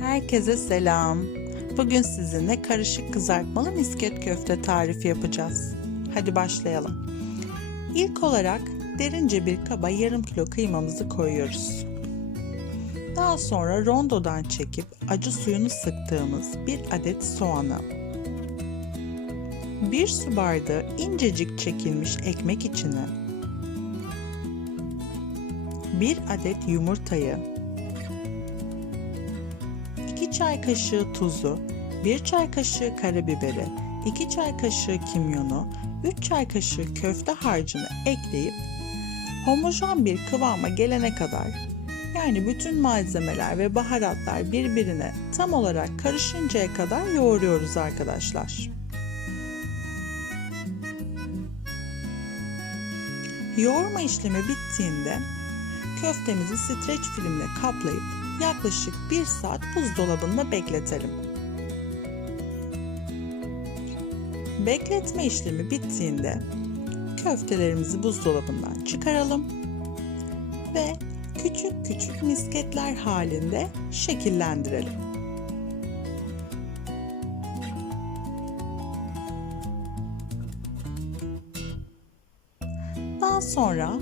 Herkese selam. Bugün sizinle karışık kızartmalı misket köfte tarifi yapacağız. Hadi başlayalım. İlk olarak derince bir kaba yarım kilo kıymamızı koyuyoruz. Daha sonra rondodan çekip acı suyunu sıktığımız bir adet soğanı, bir su bardağı incecik çekilmiş ekmek içine, bir adet yumurtayı, 2 çay kaşığı tuzu, 1 çay kaşığı karabiberi, 2 çay kaşığı kimyonu, 3 çay kaşığı köfte harcını ekleyip homojen bir kıvama gelene kadar yani bütün malzemeler ve baharatlar birbirine tam olarak karışıncaya kadar yoğuruyoruz arkadaşlar. Yoğurma işlemi bittiğinde köftemizi streç filmle kaplayıp yaklaşık 1 saat buzdolabında bekletelim. Bekletme işlemi bittiğinde köftelerimizi buzdolabından çıkaralım ve küçük küçük misketler halinde şekillendirelim. Daha sonra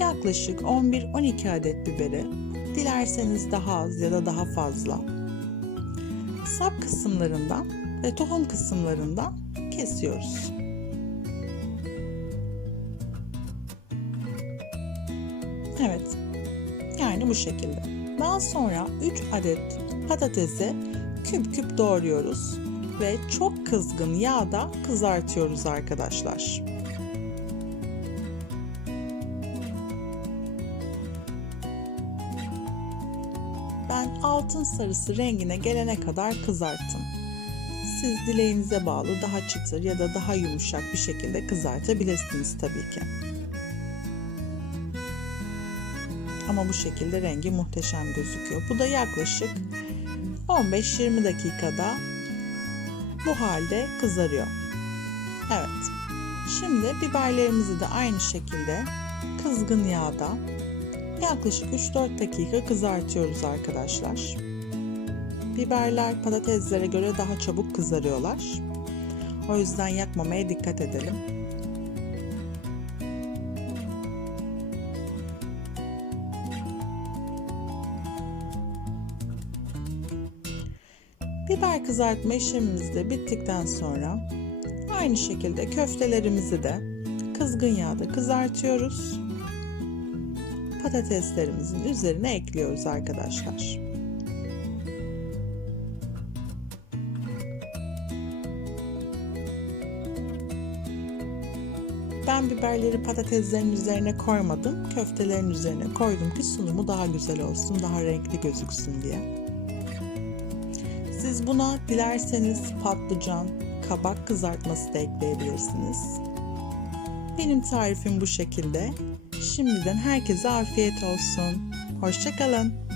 yaklaşık 11-12 adet biberi dilerseniz daha az ya da daha fazla sap kısımlarından ve tohum kısımlarından kesiyoruz. Evet. Yani bu şekilde. Daha sonra 3 adet patatesi küp küp doğruyoruz ve çok kızgın yağda kızartıyoruz arkadaşlar. Ben altın sarısı rengine gelene kadar kızarttım. Siz dileğinize bağlı daha çıtır ya da daha yumuşak bir şekilde kızartabilirsiniz tabii ki. Ama bu şekilde rengi muhteşem gözüküyor. Bu da yaklaşık 15-20 dakikada bu halde kızarıyor. Evet. Şimdi biberlerimizi de aynı şekilde kızgın yağda yaklaşık 3-4 dakika kızartıyoruz arkadaşlar. Biberler patateslere göre daha çabuk kızarıyorlar. O yüzden yakmamaya dikkat edelim. Biber kızartma işlemimiz de bittikten sonra aynı şekilde köftelerimizi de kızgın yağda kızartıyoruz. Patateslerimizin üzerine ekliyoruz arkadaşlar. Ben biberleri patateslerin üzerine koymadım. Köftelerin üzerine koydum ki sunumu daha güzel olsun, daha renkli gözüksün diye. Siz buna dilerseniz patlıcan, kabak kızartması da ekleyebilirsiniz. Benim tarifim bu şekilde. Şimdiden herkese afiyet olsun. Hoşçakalın.